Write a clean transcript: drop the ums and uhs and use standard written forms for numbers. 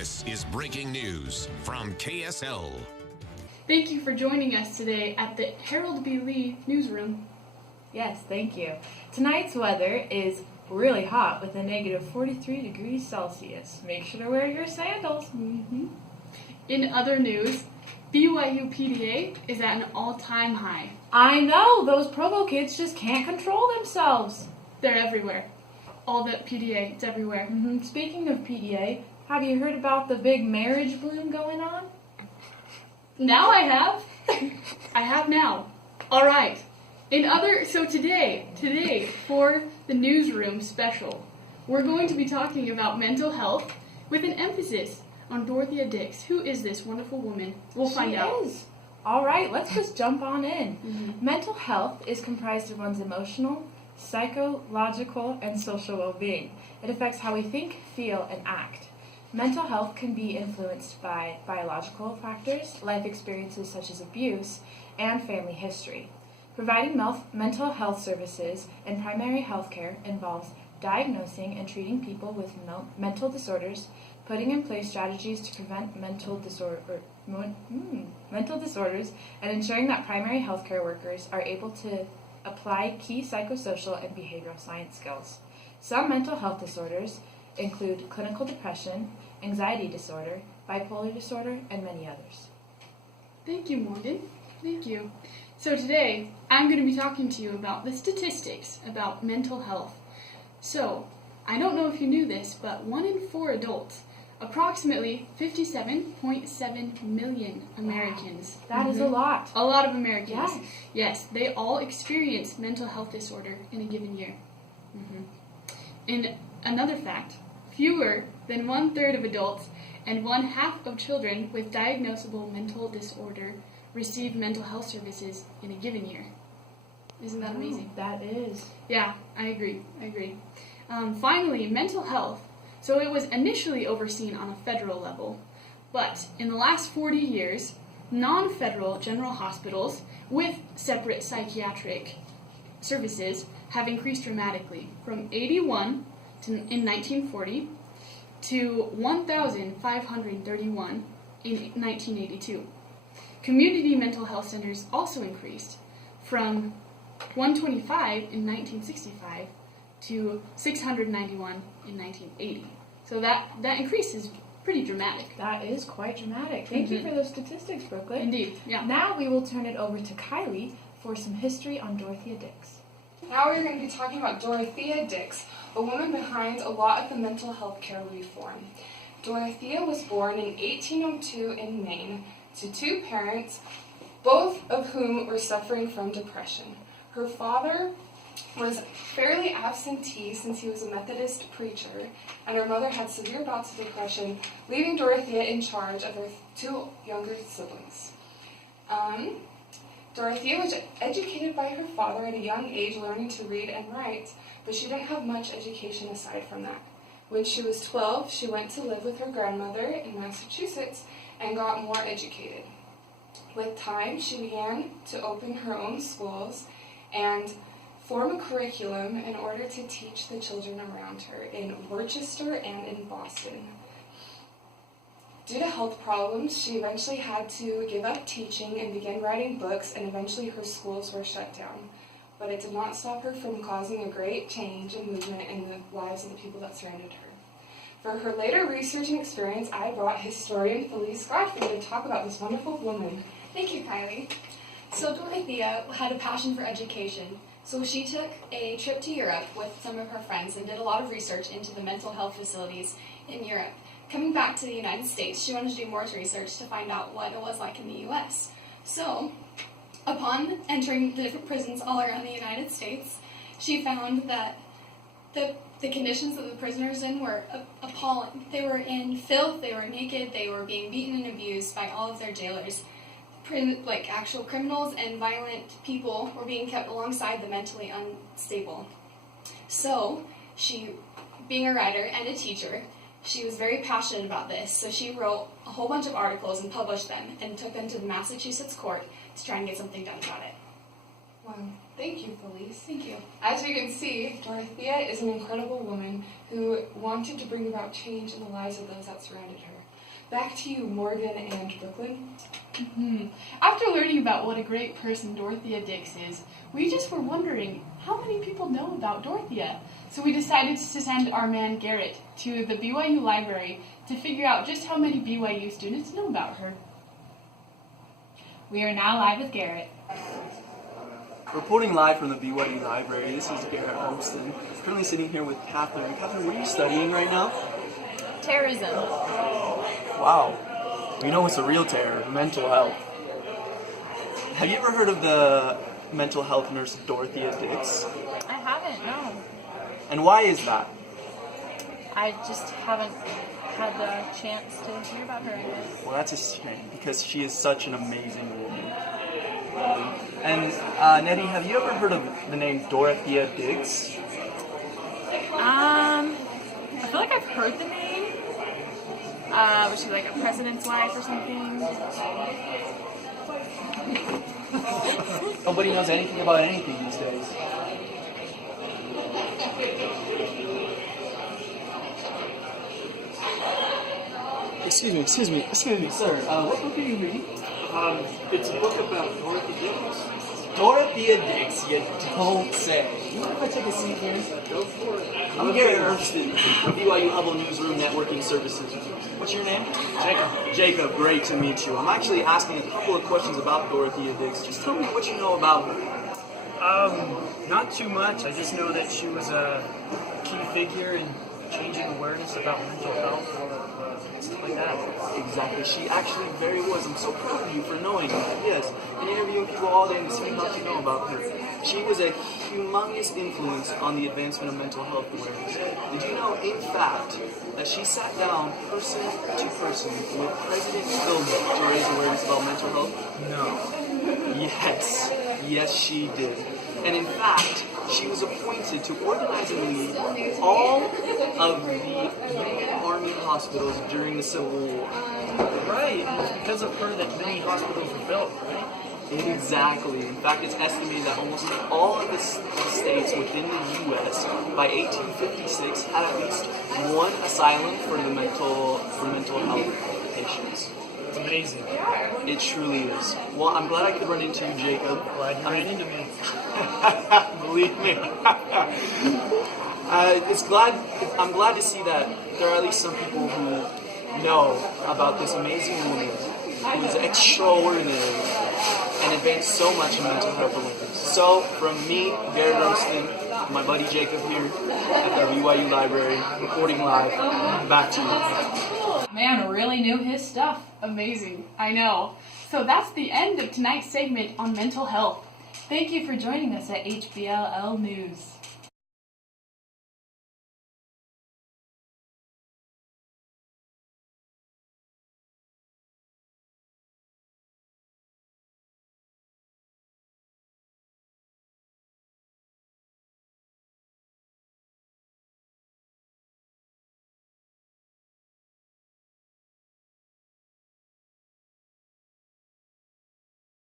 This is breaking news from KSL. Thank you for joining us today at the Harold B. Lee newsroom. Yes, thank you. Tonight's weather is really hot with a negative 43 degrees Celsius. Make sure to wear your sandals. In other news, BYU PDA is at an all-time high. I know, those Provo kids just can't control themselves. They're everywhere. All the PDA, it's everywhere. Speaking of PDA, have you heard about the big marriage bloom going on? Now I have. I have now. All right. So today for the newsroom special, we're going to be talking about mental health with an emphasis on Dorothea Dix. Who is this wonderful woman? We'll find out. She is. All right, let's just jump on in. Mental health is comprised of one's emotional, psychological, and social well-being. It affects how we think, feel, and act. Mental health can be influenced by biological factors, life experiences such as abuse, and family history. Providing mental health services in primary health care involves diagnosing and treating people with mental disorders, putting in place strategies to prevent mental disorders, and ensuring that primary health care workers are able to apply key psychosocial and behavioral science skills. Some mental health disorders include clinical depression, anxiety disorder, bipolar disorder, and many others. Thank you, Morgan. Thank you. So today, I'm going to be talking to you about the statistics about mental health. So, I don't know if you knew this, but 1 in 4 adults, approximately 57.7 million Americans. That is a lot. A lot of Americans. Yes. Yes, they all experience mental health disorder in a given year. And another fact, fewer than 1/3 of adults and 1/2 of children with diagnosable mental disorder receive mental health services in a given year. Isn't that amazing? That is. Yeah, I agree. Finally, mental health. So it was initially overseen on a federal level, but in the last 40 years, non-federal general hospitals with separate psychiatric services have increased dramatically from 81 in 1940 to 1,531 in 1982. Community mental health centers also increased from 125 in 1965 to 691 in 1980. So that increase is pretty dramatic. That is quite dramatic. Thank you for those statistics, Brooklyn. Indeed, yeah. Now we will turn it over to Kylie for some history on Dorothea Dix. Now we're going to be talking about Dorothea Dix, a woman behind a lot of the mental health care reform. Dorothea was born in 1802 in Maine to 2 parents, both of whom were suffering from depression. Her father was fairly absentee since he was a Methodist preacher, and her mother had severe bouts of depression, leaving Dorothea in charge of her 2 younger siblings. Dorothea was educated by her father at a young age, learning to read and write, but she didn't have much education aside from that. When she was 12, she went to live with her grandmother in Massachusetts and got more educated. With time, she began to open her own schools and form a curriculum in order to teach the children around her in Worcester and in Boston. Due to health problems, she eventually had to give up teaching and begin writing books, and eventually her schools were shut down. But it did not stop her from causing a great change and movement in the lives of the people that surrounded her. For her later research and experience, I brought historian Felice Godfrey to talk about this wonderful woman. Thank you, Kylie. So Dorothea had a passion for education, so she took a trip to Europe with some of her friends and did a lot of research into the mental health facilities in Europe. Coming back to the United States, she wanted to do more research to find out what it was like in the U.S. So, upon entering the different prisons all around the United States, she found that the conditions that the prisoners in were appalling. They were in filth, they were naked, they were being beaten and abused by all of their jailers. Like actual criminals and violent people were being kept alongside the mentally unstable. So, she, being a writer and a teacher, she was very passionate about this, so she wrote a whole bunch of articles and published them and took them to the Massachusetts court to try and get something done about it. Thank you, Felice. Thank you. As you can see, Dorothea is an incredible woman who wanted to bring about change in the lives of those that surrounded her. Back to you, Morgan and Brooklyn. After learning about what a great person Dorothea Dix is, we just were wondering how many people know about Dorothea. So we decided to send our man Garrett to the BYU library to figure out just how many BYU students know about her. We are now live with Garrett. Reporting live from the BYU Library, this is Garrett Holmston. Currently sitting here with Catherine. Catherine, what are you studying right now? Terrorism. Wow. You know it's a real terror, mental health. Have you ever heard of the mental health nurse Dorothea Dix? I haven't, no. And why is that? I just haven't had the chance to hear about her, I guess. Well, that's a shame, because she is such an amazing woman. And, Nettie, have you ever heard of the name Dorothea Dix? I feel like I've heard the name. Was she like a president's wife or something? Nobody knows anything about anything these days. Excuse me, sir. What book are you reading? It's a book about Dorothy Dix. Dorothea Dix, you don't say. You mind if I take a seat here? Go for it. I'm Gary Ernston from BYU Hubble Newsroom Networking Services. What's your name? Jacob. Jacob, great to meet you. I'm actually asking a couple of questions about Dorothea Dix. Just tell me what you know about her. Not too much. I just know that she was a key figure in changing awareness about mental health, stuff like that. Exactly. She actually very was. I'm so proud of you for knowing that. Yes. And interviewing people all day and seeing how you know about her. She was a humongous influence on the advancement of mental health awareness. Did you know, in fact, that she sat down person to person with President Philbin to raise awareness about mental health? No. Yes. Yes, she did. And in fact, she was appointed to organize and lead all of the Union Army hospitals during the Civil War. Right. It was because of her that many hospitals were built, right? Exactly. In fact, it's estimated that almost all of the states within the U.S. by 1856 had at least one asylum for mental health patients. It's amazing. It truly is. Well, I'm glad I could run into you, Jacob. Glad you ran into me. Believe me. I'm glad to see that there are at least some people who know about this amazing woman who is extraordinary and advanced so much in mental health awareness. So, from me, Garrett Ernston, my buddy Jacob here at the BYU Library, reporting live, back to you. Man really knew his stuff. Amazing, I know. So that's the end of tonight's segment on mental health. Thank you for joining us at HBLL News.